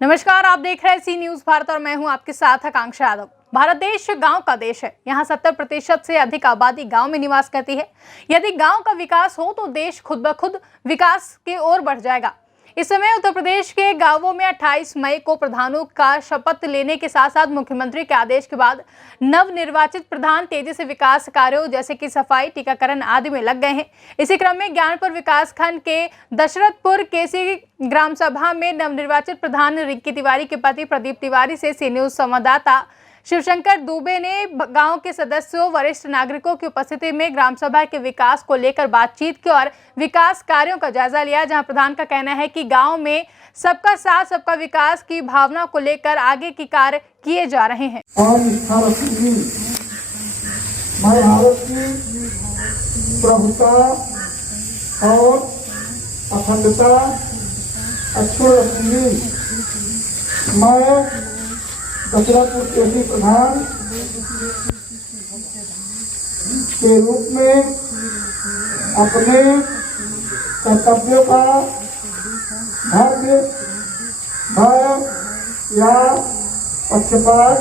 नमस्कार, आप देख रहे हैं सी न्यूज भारत और मैं हूं आपके साथ आकांक्षा यादव। भारत देश गांव का देश है। यहां 70% से अधिक आबादी गांव में निवास करती है। यदि गांव का विकास हो तो देश खुद ब खुद विकास की ओर बढ़ जाएगा। इस समय उत्तर प्रदेश के गांवों में 28 मई को प्रधानों का शपथ लेने के साथ साथ मुख्यमंत्री के आदेश के बाद नवनिर्वाचित प्रधान तेजी से विकास कार्यों जैसे कि सफाई, टीकाकरण आदि में लग गए हैं। इसी क्रम में ज्ञानपुर विकासखंड के दशरथपुर केसी ग्राम सभा में नवनिर्वाचित प्रधान रिंकी तिवारी के पति प्रदीप तिवारी से सी न्यूज संवाददाता शिवशंकर दुबे ने गांव के सदस्यों, वरिष्ठ नागरिकों की उपस्थिति में ग्राम सभा के विकास को लेकर बातचीत की और विकास कार्यों का जायजा लिया। जहां प्रधान का कहना है कि गांव में सबका साथ सबका विकास की भावना को लेकर आगे की कार्य किए जा रहे हैं। मैं भारत की प्रभुता और अखंडता अच्छी रखूंगी। मैं दशरथपुर केसी प्रधान के रूप में अपने कर्तव्यों का धैर्य, भय या पक्षपात,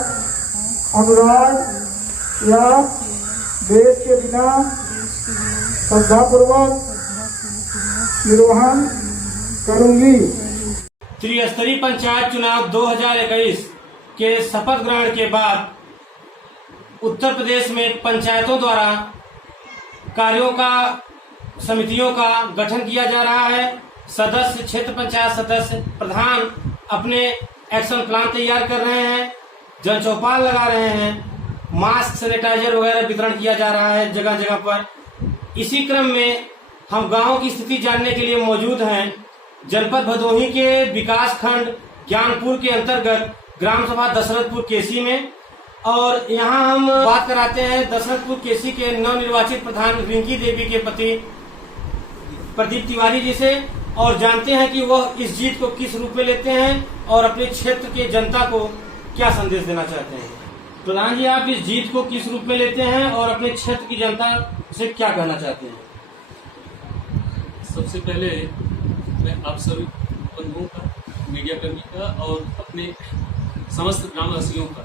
अनुराग या देश के बिना श्रद्धापूर्वक निर्वहन करूंगी। त्रिस्तरीय पंचायत चुनाव 2021 के शपथ ग्रहण के बाद उत्तर प्रदेश में पंचायतों द्वारा कार्यों का, समितियों का गठन किया जा रहा है। सदस्य, क्षेत्र पंचायत सदस्य, प्रधान अपने एक्शन प्लान तैयार कर रहे हैं, जन चौपाल लगा रहे हैं, मास्क, सैनिटाइजर वगैरह वितरण किया जा रहा है जगह जगह पर। इसी क्रम में हम गांव की स्थिति जानने के लिए मौजूद हैं जनपद भदोही के विकास खंड ज्ञानपुर के अंतर्गत ग्राम सभा दशरथपुर केसी में, और यहाँ हम बात कराते हैं दशरथपुर केसी के नवनिर्वाचित प्रधान रिंकी देवी के पति प्रदीप तिवारी जी से, और जानते हैं कि वह इस जीत को किस रूप में लेते हैं और अपने क्षेत्र के जनता को क्या संदेश देना चाहते हैं। प्रधान जी, आप इस जीत को किस रूप में लेते हैं और अपने क्षेत्र की जनता से क्या कहना चाहते हैं? सबसे पहले मैं आप सभी बंधुओं का, मीडिया कर्मी का और अपने समस्त ग्रामवासियों का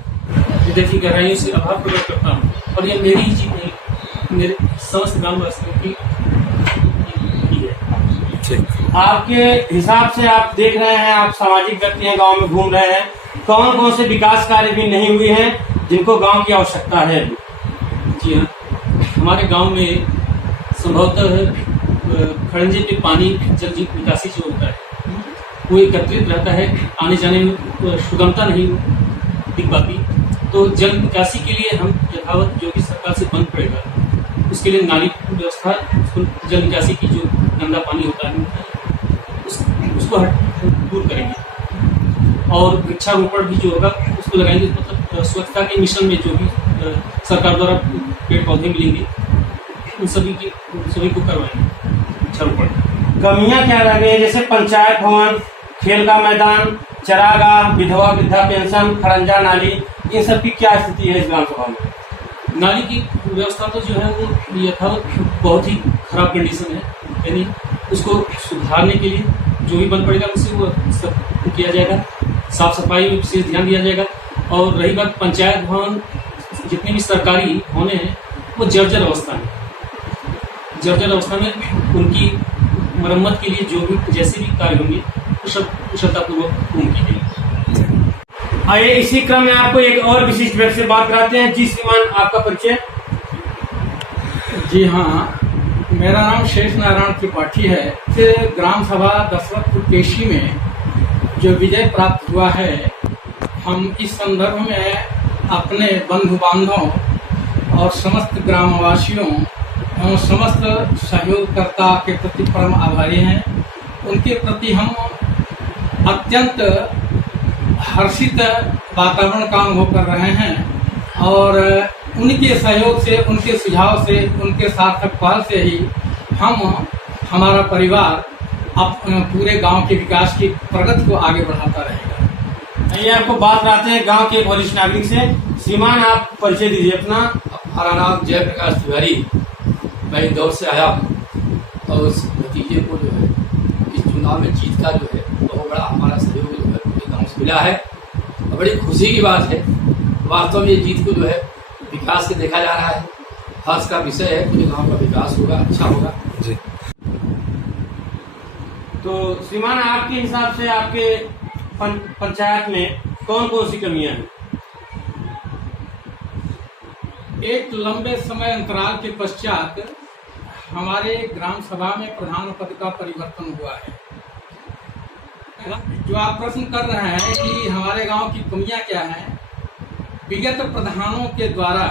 हृदय की गहराइयों से आभार प्रकट करता हूँ। और यह मेरी ही जीत नहीं, मेरे समस्त ग्रामवासियों की है। आपके हिसाब से आप देख रहे हैं, आप सामाजिक व्यक्ति हैं, गांव में घूम रहे हैं, कौन कौन से विकास कार्य भी नहीं हुए हैं जिनको गांव की आवश्यकता है? जी हाँ, हमारे गांव में संभवतः खड़ंजे पे पानी, जल निकासी जो होता है वो एकत्रित रहता है, आने जाने में सुगमता नहीं दिख पाती। तो जल निकासी के लिए हम यथावत जो भी सरकार से बंद पड़ेगा उसके लिए नाली व्यवस्था, जल निकासी की जो गंदा पानी होता है उसको दूर करेंगे, और वृक्षारोपण भी जो होगा उसको लगाएंगे। मतलब स्वच्छता के मिशन में जो भी सरकार द्वारा पेड़ पौधे मिलेंगे उन सभी को करवाएंगे वृक्षारोपण। कमियां क्या रह गई, जैसे पंचायत भवन, खेल का मैदान, चरागाह, विधवा वृद्धा पेंशन, खड़ंजा नाली, इन सब की क्या स्थिति है इस ग्राम सभा में? नाली की व्यवस्था तो जो है वो यथावत बहुत ही खराब कंडीशन है, यानी उसको सुधारने के लिए जो भी बन पड़ेगा उससे वो सब किया जाएगा। साफ सफाई में विशेष ध्यान दिया जाएगा। और रही बात पंचायत भवन, जितने भी सरकारी भवन हैं वो जर्जर अवस्था में, उनकी मरम्मत के लिए जो भी जैसे भी कार्य होंगे कुशलतापूर्वक पूर्ण की जाएगी। आइए इसी क्रम में आपको एक और विशिष्ट व्यक्ति से बात कराते हैं। जी श्रीमान, आपका परिचय? जी हाँ, मेरा नाम शेष नारायण त्रिपाठी है। ग्राम सभा दशरथपुर केसी में जो विजय प्राप्त हुआ है, हम इस संदर्भ में अपने बंधु बांधवों और समस्त ग्रामवासियों एवं समस्त सहयोगकर्ता के प्रति परम आभारी हैं। उनके प्रति हम अत्यंत हर्षित वातावरण का अनुभव कर रहे हैं, और उनके सहयोग से, उनके सुझाव से, उनके सार्थक पहल से ही हमारा परिवार पूरे गांव के विकास की प्रगति को आगे बढ़ाता रहेगा। आइए आपको बात कराते हैं गांव के एक वरिष्ठ नागरिक से। श्रीमान, आप परिचय दीजिए अपना। हमारा नाम जयप्रकाश तिवारी, मैं इंदौर से आया और उस नतीजे को जो है इस चुनाव में जीत का जो है बहुत बड़ा हमारा सहयोग जो है पूरे गाँव से मिला है और बड़ी खुशी की बात है। वास्तव में ये जीत को जो है विकास के देखा जा रहा है, हर्ष का विषय है कि गाँव का विकास होगा, अच्छा होगा। जी। तो श्रीमान, आपके हिसाब से आपके पंचायत में कौन कौन सी कमियां हैं? एक लंबे समय अंतराल के पश्चात हमारे ग्राम सभा में प्रधान पद का परिवर्तन हुआ है। जो आप प्रश्न कर रहे हैं कि हमारे गांव की कमियां क्या हैं, विगत प्रधानों के द्वारा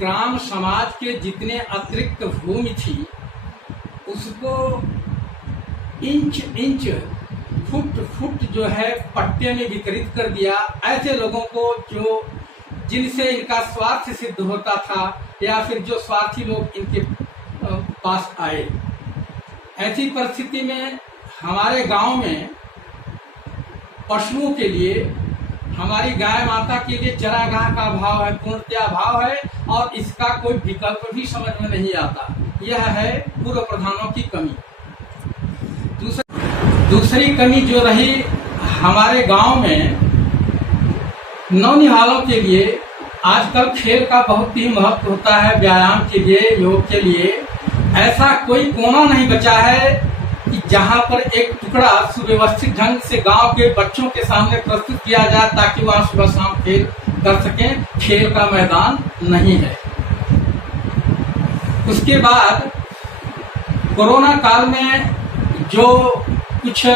ग्राम समाज के जितने अतिरिक्त भूमि थी उसको इंच इंच फुट जो है पट्टे में वितरित कर दिया ऐसे लोगों को जो जिनसे इनका स्वार्थ सिद्ध होता था या फिर जो स्वार्थी लोग इनके पास आए। ऐसी परिस्थिति में हमारे गांव में पशुओं के लिए, हमारी गाय माता के लिए चरागाह का अभाव है, पूर्णतया अभाव है और इसका कोई विकल्प भी समझ में नहीं आता। यह है पूर्व प्रधानों की कमी। दूसरी कमी जो रही हमारे गांव में नौनिहालों के लिए आजकल खेल का बहुत ही महत्व होता है, व्यायाम के लिए, योग के लिए। ऐसा कोई कोना नहीं बचा है कि जहां पर एक टुकड़ा सुव्यवस्थित ढंग से गांव के बच्चों के सामने प्रस्तुत किया जाए ताकि वहां सुबह शाम खेल कर सकें। खेल का मैदान नहीं है। उसके बाद कोरोना काल में जो कुछ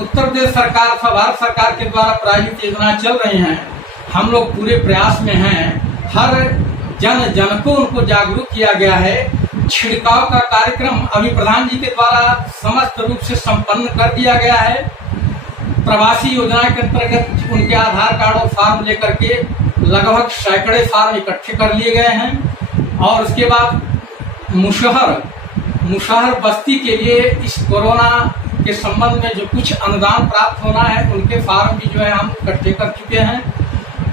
उत्तर प्रदेश सरकार अथवा भारत सरकार के द्वारा प्रायोजित योजनाएं चल रही हैं, हम लोग पूरे प्रयास में हैं। हर जन को उनको जागरूक किया गया है। छिड़काव का कार्यक्रम अभी प्रधान जी के द्वारा समस्त रूप से संपन्न कर दिया गया है। प्रवासी योजना के अंतर्गत उनके आधार कार्ड और फार्म लेकर के लगभग सैकड़े फार्म इकट्ठे कर लिए गए हैं। और उसके बाद मुशहर बस्ती के लिए इस कोरोना के संबंध में जो कुछ अनुदान प्राप्त होना है उनके फार्म भी जो है हम इकट्ठे कर चुके हैं।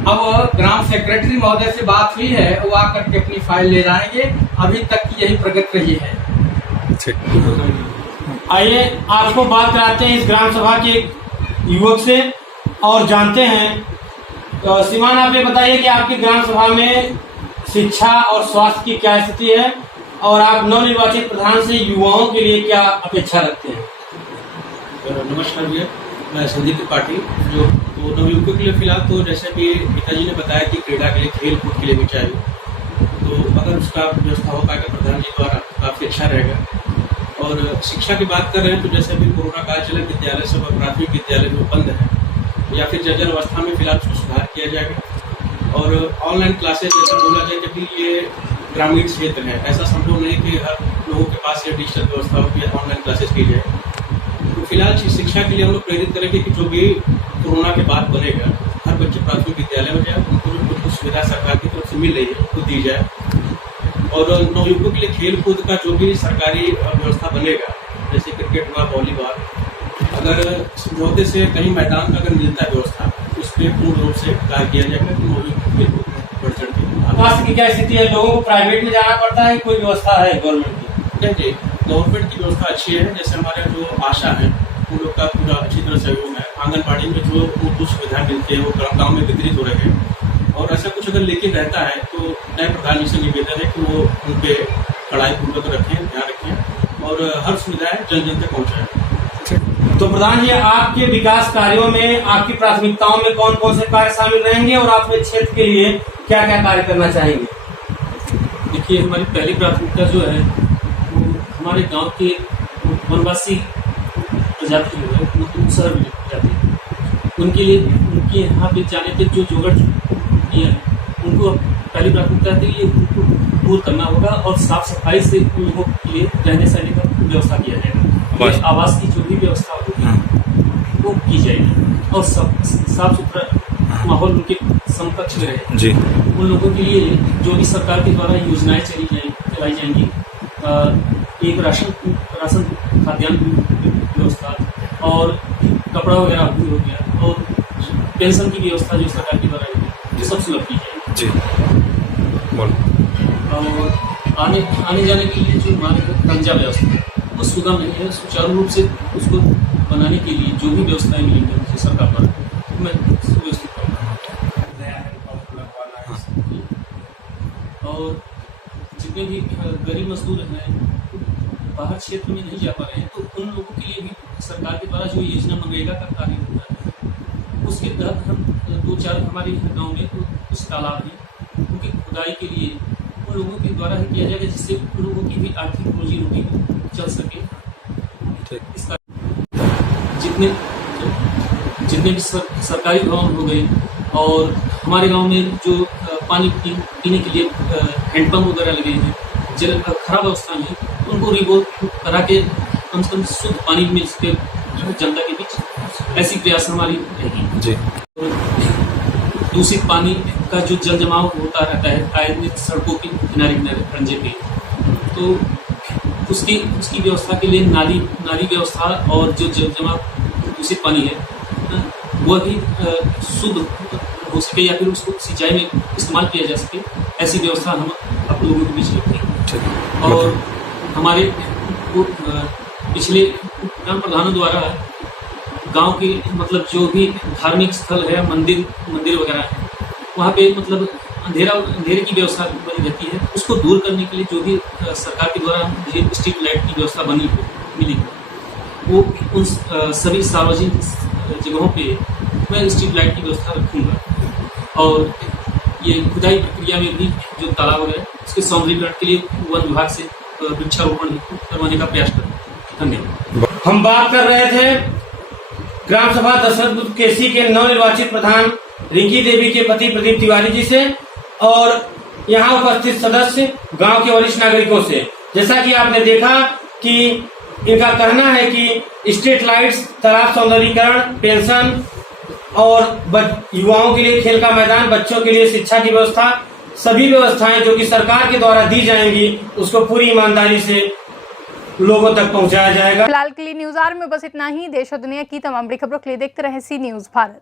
अब ग्राम सेक्रेटरी महोदय से बात हुई है, वो आकर के अपनी फाइल ले जाएंगे। अभी तक की यही प्रगति रही है। आइए आपको बात कराते हैं इस ग्राम सभा के युवक से और जानते हैं। तो श्रीमान, आप ये बताइए कि आपकी ग्राम सभा में शिक्षा और स्वास्थ्य की क्या स्थिति है और आप नवनिर्वाचित प्रधान से युवाओं के लिए क्या अपेक्षा रखते हैं? नमस्कार भैया, मैं संदीप त्रिपाठी। जो तो नवयुवकों के लिए फिलहाल तो जैसे कि पिताजी ने बताया कि क्रीड़ा के लिए, खेल कूद के लिए भी चाहिए, तो अगर उसका व्यवस्था हो पाएगा प्रधान जी द्वारा काफ़ी अच्छा रहेगा। और शिक्षा की बात कर रहे हैं तो जैसे भी कोरोना काल चले, विद्यालय सब प्राथमिक विद्यालय जो बंद है या फिर जर्जर अवस्था में फिलहाल उसको सुधार किया जाएगा। और ऑनलाइन क्लासेज जैसा बोला जाए, जब भी ये ग्रामीण क्षेत्र है, ऐसा संभव नहीं कि हर लोगों के पास ये डिजिटल व्यवस्था हो कि ऑनलाइन क्लासेज की जाए। तो फिलहाल शिक्षा के लिए हम लोग प्रेरित करेंगे कि जो भी कोरोना के बाद बनेगा, हर बच्चे प्राथमिक विद्यालय में जाए, उनको जो कुछ सुविधा सरकार की तरफ से मिल रही है उसको दी जाए। और नवयुवकों के लिए खेल कूद का जो भी सरकारी व्यवस्था बनेगा, जैसे क्रिकेट हुआ, वॉलीबॉल, अगर समझौते से कहीं मैदान का अगर मिलता है व्यवस्था, उस पर पूर्ण रूप से कार्य किया जाएगा कि नवयुवक खेल कूद में बढ़ चढ़ के। स्वास्थ्य की क्या स्थिति है? लोगों को प्राइवेट में जाना पड़ता है, कोई व्यवस्था है गवर्नमेंट की? नहीं, गवर्नमेंट की व्यवस्था अच्छी है। जैसे हमारे जो आशा है उन लोग का पूरा अच्छी तरह सहयोग है। आंगनबाड़ी में जो उनको सुविधाएं मिलती है वो गाँव में वितरित हो रहे हैं। और ऐसा कुछ अगर लेकिन रहता है तो नए प्रधान जी से निवेदन है कि वो उन पर कड़ाई पूर्वक रखें, ध्यान रखें और हर सुविधाएं जन जन तक पहुँचाएं। तो प्रधान जी, आपके विकास कार्यों में, आपकी प्राथमिकताओं में कौन कौन से कार्य शामिल रहेंगे और आप अपने क्षेत्र के लिए क्या क्या कार्य करना चाहेंगे? देखिए, हमारी पहली प्राथमिकता जो है वो हमारे गांव के वनवासी प्रजाति जो है, मतलब शहर में जाती, उनके लिए उनके यहाँ पे जाने के जो जोगड़ है उनको पहली प्राथमिकता थी, ये उनको दूर करना होगा और साफ सफाई से उन लोगों के लिए रहने सहने का व्यवस्था किया जाएगा। आवास की जो भी व्यवस्था होगी वो की जाएगी और साफ सुथरा माहौल उनके समकक्ष में रहे जी। उन लोगों के लिए जो भी सरकार के द्वारा योजनाएं चलाई जाएंगी, एक राशन खाद्यान्न व्यवस्था और कपड़ा वगैरह भी हो गया और पेंशन की व्यवस्था जो सरकार के द्वारा ये सब सुलभ की जाएगी जी। बोलो। और आने जाने के लिए जो हमारे गंजा व्यवस्था है सुगम है, सुचारू रूप से उसको बनाने के लिए जो भी व्यवस्थाएं मिलेंगी मुझे सरकार द्वारा, मैं सुव्यवस्थित करूँगा। और जितने भी गरीब मजदूर हैं बाहर क्षेत्र में नहीं जा पा रहे हैं, तो उन लोगों के लिए भी सरकार के द्वारा जो योजना मनरेगा का कार्य होता है उसके तहत हम 2-4 हमारे गांव में कुछ तालाब हैं, उनकी खुदाई के लिए उन लोगों के द्वारा ही किया जाएगा, जिससे उन लोगों की भी आर्थिक रोजी रोटी चल सके। इसका जितने भी सरकारी भवन हो गए और हमारे गांव में जो पानी पीने के लिए हैंडपम्प वगैरह लगे हैं, जल खराब अवस्था में, उनको रिवोल्व करा के कम से कम शुद्ध पानी मिल सके जनता के बीच, ऐसी प्रयास हमारी रहेगी जी। दूषित पानी का जो जल जमाव होता रहता है आए सड़कों के किनारे खंजे पे, तो उसकी व्यवस्था के लिए नाली व्यवस्था और जो जल जमाव दूषित पानी है वह भी शुद्ध हो सके या फिर उसको सिंचाई में इस्तेमाल किया जा सके, ऐसी व्यवस्था हम आप लोगों के बीच रखें। और हमारे पिछले ग्राम प्रधानों द्वारा गांव के मतलब जो भी धार्मिक स्थल है, मंदिर वगैरह है, वहाँ पे मतलब अंधेरे की व्यवस्था बनी रहती है, उसको दूर करने के लिए जो भी सरकार के द्वारा मुझे स्ट्रीट लाइट की व्यवस्था मिली वो उन सभी सार्वजनिक जगहों पे मैं स्ट्रीट लाइट की व्यवस्था रखूँगा। और ये खुदाई प्रक्रिया में भी जो तालाब वगैरह उसके सौंदर्यीकरण के लिए वन विभाग से वृक्षारोपण करवाने का प्रयास करें। धन्यवाद। हम बात कर रहे थे ग्राम सभा दशरथपुर केसी के नवनिर्वाचित प्रधान रिंकी देवी के पति प्रदीप तिवारी जी से और यहाँ उपस्थित सदस्य गांव के वरिष्ठ नागरिकों से। जैसा कि आपने देखा कि इनका कहना है कि स्ट्रीट लाइट्स, तालाब सौंदर्यीकरण, पेंशन और युवाओं के लिए खेल का मैदान, बच्चों के लिए शिक्षा की व्यवस्था, सभी व्यवस्थाएं जो कि सरकार के द्वारा दी जाएंगी उसको पूरी ईमानदारी से लोगों तक पहुंचाया जाएगा। फिलहाल के लिए न्यूज आवर में बस इतना ही। देश और दुनिया की तमाम बड़ी खबरों के लिए देखते रहे सी न्यूज भारत।